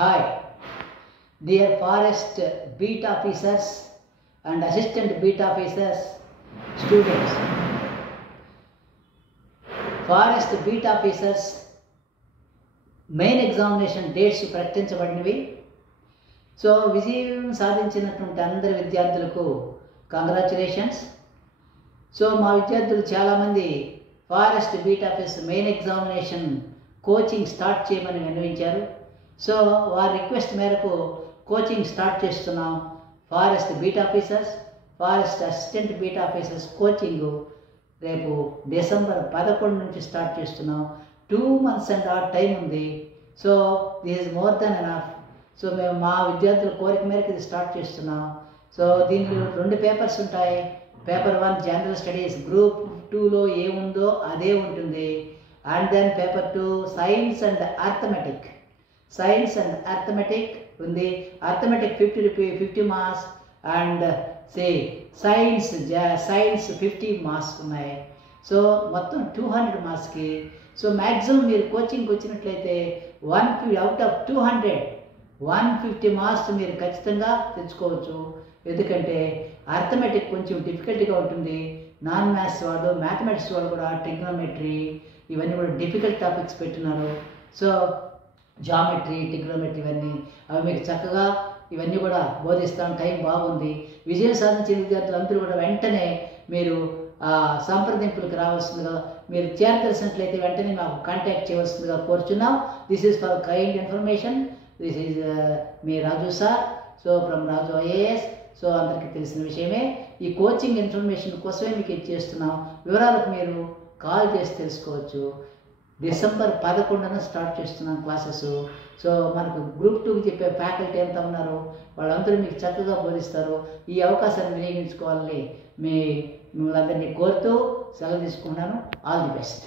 Hi, dear forest beat officers and assistant beat officers, students. Forest beat officers main examination dates ప్రకటించబడినవి. So విజయం సాధించినటువంటి అందరి విద్యార్థులకు congratulations. So మా విద్యార్థులు చాలామంది forest beat office main examination coaching start చేయమని విన్నవించారు. సో వారి రిక్వెస్ట్ మేరకు కోచింగ్ స్టార్ట్ చేస్తున్నాం. Forest beat officers, forest assistant beat officers coaching రేపు డిసెంబర్ 11 నుంచి స్టార్ట్ చేస్తున్నాం. 2 months and odd టైం ఉంది. So this is more than enough. So మేము మా విద్యార్థుల కోరిక మేరకు ఇది స్టార్ట్ చేస్తున్నాం. సో దీంట్లో 2 పేపర్స్ ఉంటాయి. పేపర్ 1 జనరల్ స్టడీస్, గ్రూప్ 2లో ఏముందో అదే ఉంటుంది. And then paper 2 science and arithmetic. Science and arithmetic ఉంది. Arithmetic 50 marks and science 50 marks ఉన్నాయి. సో మొత్తం 200 మార్క్స్కి. సో మ్యాక్సిమం మీరు కోచింగ్కి వచ్చినట్లయితే 150 అవుట్ ఆఫ్ 200 150 మార్క్స్ మీరు ఖచ్చితంగా తెచ్చుకోవచ్చు. ఎందుకంటే అర్థమెటిక్ కొంచెం డిఫికల్ట్గా ఉంటుంది. నాన్ మ్యాథ్స్ వాళ్ళు, మ్యాథమెటిక్స్ వాళ్ళు కూడా ట్రిగ్నోమెట్రీ ఇవన్నీ కూడా డిఫికల్ట్ టాపిక్స్ పెట్టున్నారు. సో జామెట్రీ, ట్రిగ్నోమెట్రీ ఇవన్నీ అవి మీకు చక్కగా ఇవన్నీ కూడా బోధిస్తాం. టైం బాగుంది. విజయం సాధించిన విద్యార్థులందరూ కూడా వెంటనే మీరు సంప్రదింపులకు రావాల్సిందిగా, మీరు చేరదలిసినట్లయితే వెంటనే మాకు కాంటాక్ట్ చేయవలసిందిగా కోరుచున్నాం. This is for kind information. This is me Raju sir. So from Raju IAS. So అందరికీ తెలిసిన విషయమే. ఈ కోచింగ్ ఇన్ఫర్మేషన్ కోసమే మీకు ఇది చేస్తున్నాం. వివరాలకు మీరు కాల్ చేసి తెలుసుకోవచ్చు. డిసెంబర్ 11న స్టార్ట్ చేస్తున్నాం క్లాసెస్. సో మనకు గ్రూప్ 2కి చెప్పే ఫ్యాకల్టీ ఎంత ఉన్నారు వాళ్ళందరూ మీకు చక్కగా బోధిస్తారు. ఈ అవకాశాన్ని వినియోగించుకోవాలని మిమ్మల్ని అందరినీ కోరుతూ సెలవు తీసుకుంటున్నాను. All the best.